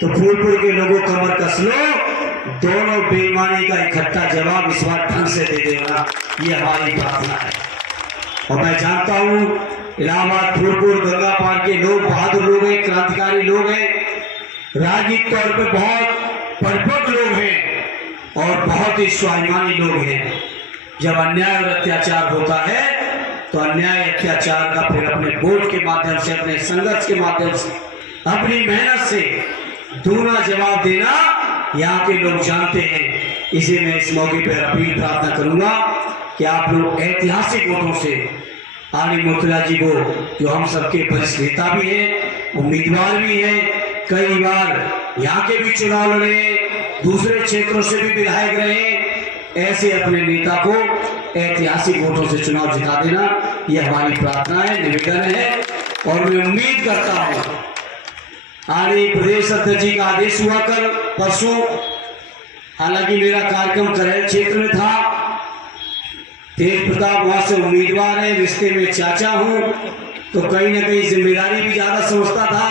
तो फूलपुर के लोगों कमर कस लो, दोनों बेईमानी का इकट्ठा जवाब इस बार ढंग से दे देना, ये हमारी प्रार्थना है। और मैं जानता हूँ इलाहाबाद, फूलपुर, गंगा पार के लोग बहादुर लोग हैं, क्रांतिकारी लोग हैं, राजनीतिक तौर पे बहुत परिपक्व लोग हैं और बहुत ही स्वाभिमानी लोग हैं। जब अन्याय और अत्याचार होता है तो अन्याय अत्याचार का फिर अपने वोट के माध्यम से, अपने संघर्ष के माध्यम से, अपनी मेहनत से दूना जवाब देना यहाँ के लोग जानते हैं। इसे मैं इस मौके पर अपील प्रार्थना करूंगा कि आप लोग ऐतिहासिक वोटों से आली मुर्तजा जी को, जो हम सबके वरिष्ठ नेता भी हैं, उम्मीदवार भी हैं, कई बार यहाँ के भी चुनाव लड़े, दूसरे क्षेत्रों से भी विधायक रहे, ऐसे अपने नेता को ऐतिहासिक वोटों से चुनाव जिता देना, यह हमारी प्रार्थना है, निवेदन है। और मैं उम्मीद करता हूँ आदरणीय प्रदेश अध्यक्ष जी का आदेश हुआ कल परसों, हालांकि मेरा कार्यक्रम करेल क्षेत्र में था, तेज प्रताप वहां से उम्मीदवार है, रिश्ते में चाचा हूं, तो कहीं ना कहीं जिम्मेदारी भी ज्यादा समझता था।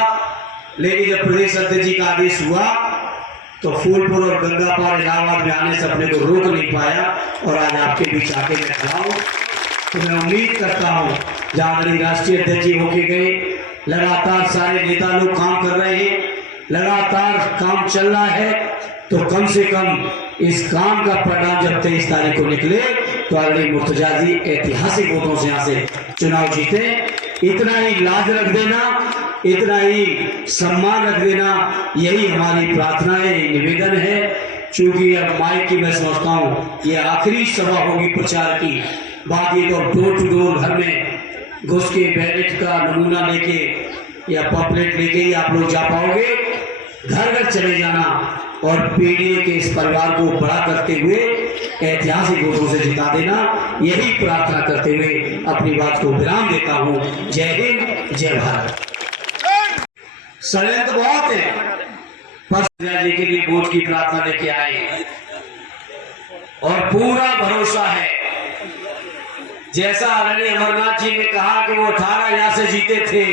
लेकिन जब प्रदेश अध्यक्ष जी का आदेश हुआ तो फूलपुर और गंगा पार इलाहाबाद में आने से अपने को रोक नहीं पाया और आज आपके बीच आके मैं खड़ा हूं। तो मैं उम्मीद करता हूं जहां राष्ट्रीय अध्यक्ष जी होके गए, लगातार सारे नेता लोग काम कर रहे हैं, लगातार काम चल रहा है, तो कम से कम इस काम का परिणाम जब 23 तारीख को निकले तो आदरणीय मुर्तजा जी ऐतिहासिक वोटों से यहाँ से चुनाव जीते। इतना ही लाज रख देना, इतना ही सम्मान रख देना, यही हमारी प्रार्थना है, निवेदन है। चूंकि अब माइक की मैं समझता हूँ ये आखिरी सभा होगी प्रचार की, बाकी तो डोर टू डोर घर में घुस के बैलेट का नमूना लेके या पॉपलेट लेके ही आप लोग जा पाओगे। घर घर चले जाना और पीडीए के इस परिवार को बड़ा करते हुए ऐतिहासिक वोटों से जिता देना, यही प्रार्थना करते हुए अपनी बात को विराम देता हूँ। जय हिंद, जय भारत। षड्यंत्र बहुत है, मुर्तजा जी के लिए वोट की प्रार्थना लेके आए और पूरा भरोसा है, जैसा आदरणीय अमरनाथ जी ने कहा कि वो 18 यहाँ से जीते थे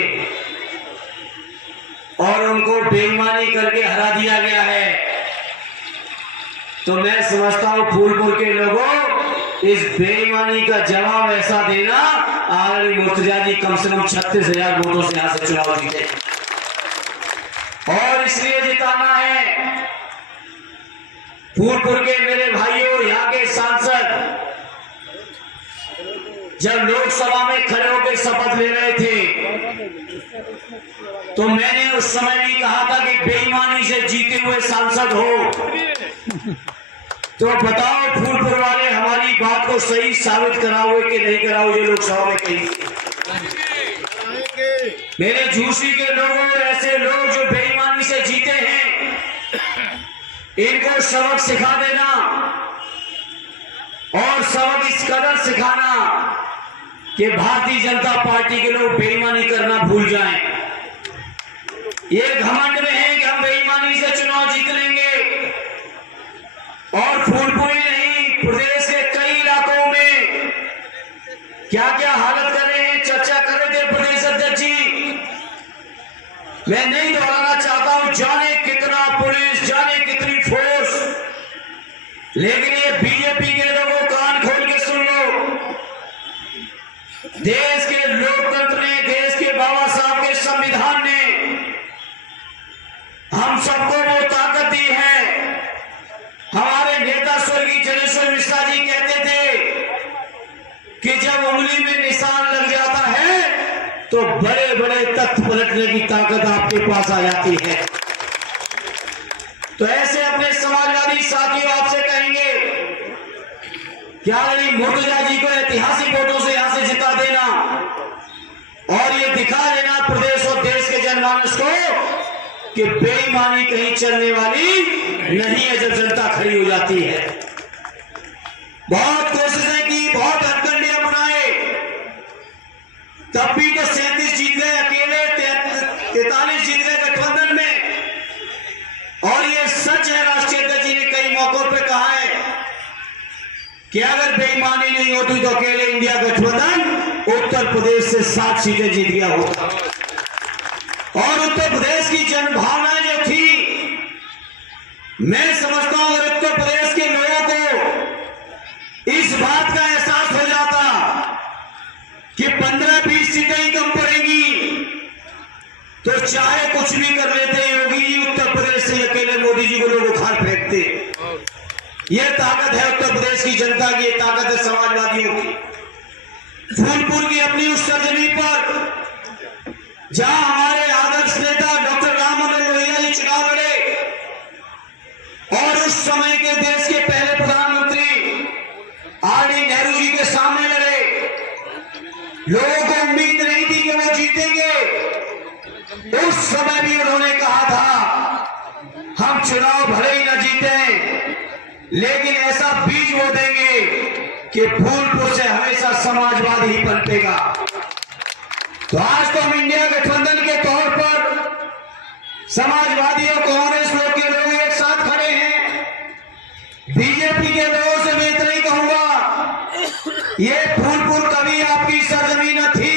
और उनको बेईमानी करके हरा दिया गया है, तो मैं समझता हूं फूलपुर के लोगों इस बेईमानी का जवाब ऐसा देना, आदरणीय मुर्तजा जी कम से कम 36,000 वोटों से यहां से चुनाव जीते और इसलिए जिताना है। फूलपुर के मेरे भाइयों, यहाँ के सांसद जब लोकसभा में खड़े होकर शपथ ले रहे थे तो मैंने उस समय भी कहा था कि बेईमानी से जीते हुए सांसद हो तो बताओ फूलपुर वाले हमारी बात को सही साबित कराओगे कि नहीं कराओगे। लोकसभा में कही मेरे झूसी के लोगों, ऐसे लोग जो बेईमानी से जीते हैं, इनको सबक सिखा देना और सबक इस कदर सिखाना कि भारतीय जनता पार्टी के लोग बेईमानी करना भूल जाएं। ये घमंड में है कि हम बेईमानी से चुनाव जीत लेंगे और फूलपुर ही नहीं, प्रदेश के कई इलाकों में क्या क्या हालत कर रहे हैं, चर्चा कर रहे थे प्रदेश अध्यक्ष जी। मैं नहीं दोहराना चाहता हूं, जाने कितना पुलिस, जाने कितनी फोर्स, लेकिन ये बीजेपी के लोगों कान खोल के सुन लो, देश के लोकतंत्र ने, देश के बाबा साहब के संविधान ने हम सबको वो ताकत दी है। हमारे नेता स्वर्गीय जनेश्वर मिश्रा जी कहते थे कि जब उंगली में निशान लग जाता है तो बड़े बड़े तख्त पलटने की ताकत आपके पास आ जाती है। तो ऐसे अपने समाजवादी साथियों आपसे कहेंगे कि आदरणीय मुर्तजा जी को ऐतिहासिक वोटों से यहां से जिता देना और ये दिखा देना प्रदेश और देश के जनमानस को कि बेईमानी कहीं चलने वाली नहीं है जब जनता खड़ी हो जाती है। बहुत कोशिशें की, बहुत हथकंडियां बनाए, तब भी तो 37 जीत गए अकेले, 43 जीत गए गठबंधन में। और ये सच है, राष्ट्रीय अध्यक्ष जी ने कई मौकों पे कहा है कि अगर बेईमानी नहीं होती तो अकेले इंडिया गठबंधन उत्तर प्रदेश से 7 सीटें जीत गया होता और उत्तर प्रदेश की जनभावनाएं जो थी मैं समझता हूं अगर उत्तर प्रदेश के लोगों को इस बात का एहसास हो जाता कि 15-20 सीटें ही कम पड़ेंगी तो चाहे कुछ भी कर लेते योगी जी, उत्तर प्रदेश से अकेले मोदी जी को लोग उखाड़ फेंकते। यह ताकत है उत्तर प्रदेश की जनता की, यह ताकत है समाजवादियों की। फूलपुर की अपनी उस सरजमी पर जहां हमारे आदर्श नेता डॉक्टर राम मनोहर लोहिया जी चुनाव लड़े और उस समय के देश के पहले प्रधानमंत्री आर.डी. नेहरू जी के सामने लड़े, लोगों को उम्मीद नहीं थी कि वो जीतेंगे। उस समय भी उन्होंने कहा था हम चुनाव भले ही न जीते लेकिन ऐसा बीज बो देंगे कि फूलपुर से हमेशा समाजवाद ही पनपेगा। तो आज तो हम इंडिया गठबंधन के तौर पर समाजवादी और कांग्रेस लोग के लोग एक साथ खड़े हैं। बीजेपी के लोगों से मैं इतना ही कहूंगा, ये फूलपुर कभी आपकी सरजमीन न थी,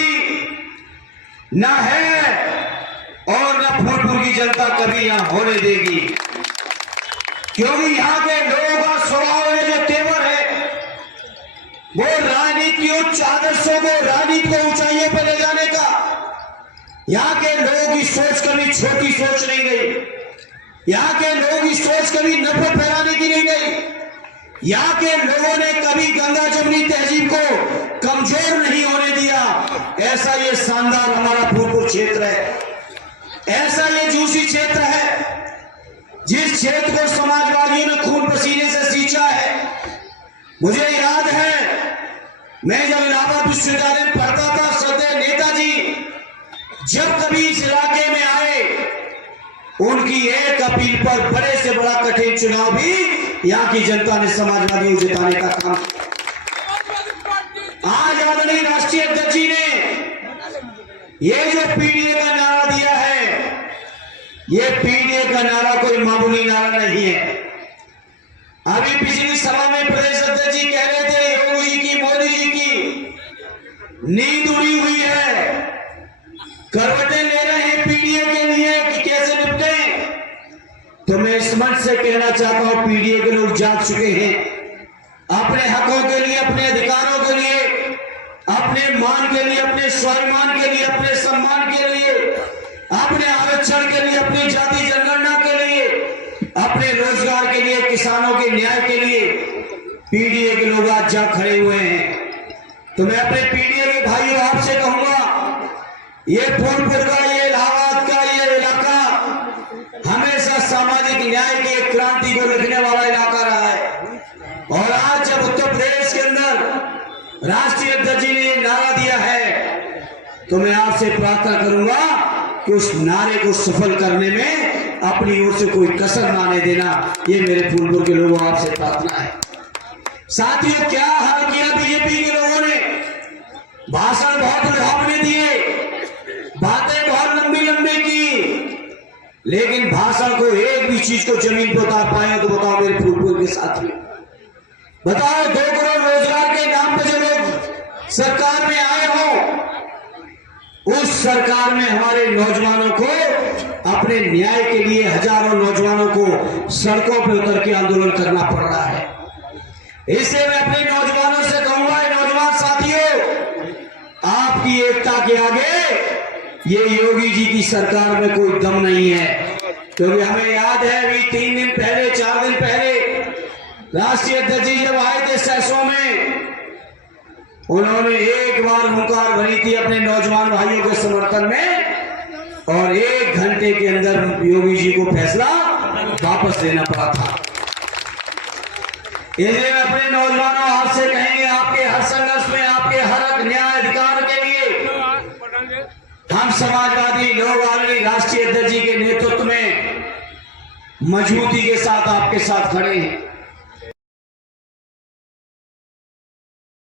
न है और न फूलपुर की जनता कभी यहां होने देगी, क्योंकि यहां के लोगों का स्वभाव है, जो तेवर है, वो राजनीति उच्च आदर्शों को, राजनीति को ऊंचाइयों पर ले जाने का। यहाँ के लोगों की सोच कभी छोटी सोच नहीं गई। यहाँ के लोगों की सोच कभी नफरत फैलाने की नहीं गई। यहाँ के लोगों ने कभी गंगा जमुनी तहजीब को कमजोर नहीं होने दिया। ऐसा ये शानदार हमारा फूलपुर क्षेत्र है, ऐसा ये जूसी क्षेत्र है जिस क्षेत्र को समाजवादियों ने खून पसीने से सींचा है। मुझे याद है मैं जब इलाहाबाद विश्वविद्यालय में पढ़ता था, श्रद्धेय नेताजी जब कभी इस इलाके में आए, उनकी एक अपील पर बड़े से बड़ा कठिन चुनाव भी यहाँ की जनता ने समाजवादी को जिताने का काम किया। आज आदरणीय राष्ट्रीय अध्यक्ष जी ने ये जो पीडीए का नारा दिया है, ये पीडीए का नारा कोई मामूली नारा नहीं है। अभी पिछली सभा में प्रदेश अध्यक्ष जी कह रहे थे योगी जी की, मोदी जी की नींद उड़ी हुई है, करवटें ले रहे हैं पीडीए के लिए कि कैसे निपटे। तो मैं इस मंच से कहना चाहता हूं, पीडीए के लोग जाग चुके हैं। अपने हकों के लिए, अपने अधिकारों के लिए, अपने मान के लिए, अपने स्वाभिमान के लिए, अपने सम्मान के लिए, अपने आरक्षण के लिए, अपनी जाति जनगणना के लिए, अपने रोजगार के लिए, किसानों के न्याय के लिए पीडीए के लोग आज जाग खड़े हुए हैं। तो मैं अपने पीडीए के भाइयों आपसे कहूंगा, ये फूलपुर का, ये इलाहाबाद का ये इलाका हमेशा सामाजिक न्याय की एक क्रांति को लिखने वाला इलाका रहा है। और आज जब उत्तर प्रदेश के अंदर राष्ट्रीय अध्यक्ष जी ने ये नारा दिया है, तो मैं आपसे प्रार्थना करूंगा कि उस नारे को सफल करने में अपनी ओर से कोई कसर ना आने देना। ये मेरे फूलपुर के लोगों आपसे प्रार्थना है। साथियों, क्या हाल किया बीजेपी के लोगों ने, भाषण बहुत लुभावने दिए, बातें बहुत लंबी लंबी की, लेकिन भाषण को एक भी चीज को जमीन पर उतार पाए तो बताओ मेरे फूलपुर के साथी, बताओ 2 करोड़ रोजगार के नाम पर जो लोग सरकार में आए हो, उस सरकार में हमारे नौजवानों को अपने न्याय के लिए हजारों नौजवानों को सड़कों पर उतर के आंदोलन करना पड़ रहा है। इससे मैं अपने नौजवानों से कहूंगा, नौजवान साथियों, आपकी एकता के आगे ये योगी जी की सरकार में कोई दम नहीं है। क्योंकि हमें याद है अभी 3 दिन पहले, 4 दिन पहले राष्ट्रीय अध्यक्ष जी जब आए थे सरसों में, उन्होंने एक बार हुंकार भरी थी अपने नौजवान भाइयों के समर्थन में, और 1 घंटे के अंदर योगी जी को फैसला वापस लेना पड़ा था। इसलिए मैं अपने नौजवानों आपसे कहेंगे, आपके हर संघर्ष में, आपके हर हक, न्याय, अधिकार के लिए हम समाजवादी लोग आदरणीय राष्ट्रीय अध्यक्ष जी के नेतृत्व में मजबूती के साथ आपके साथ खड़े हैं।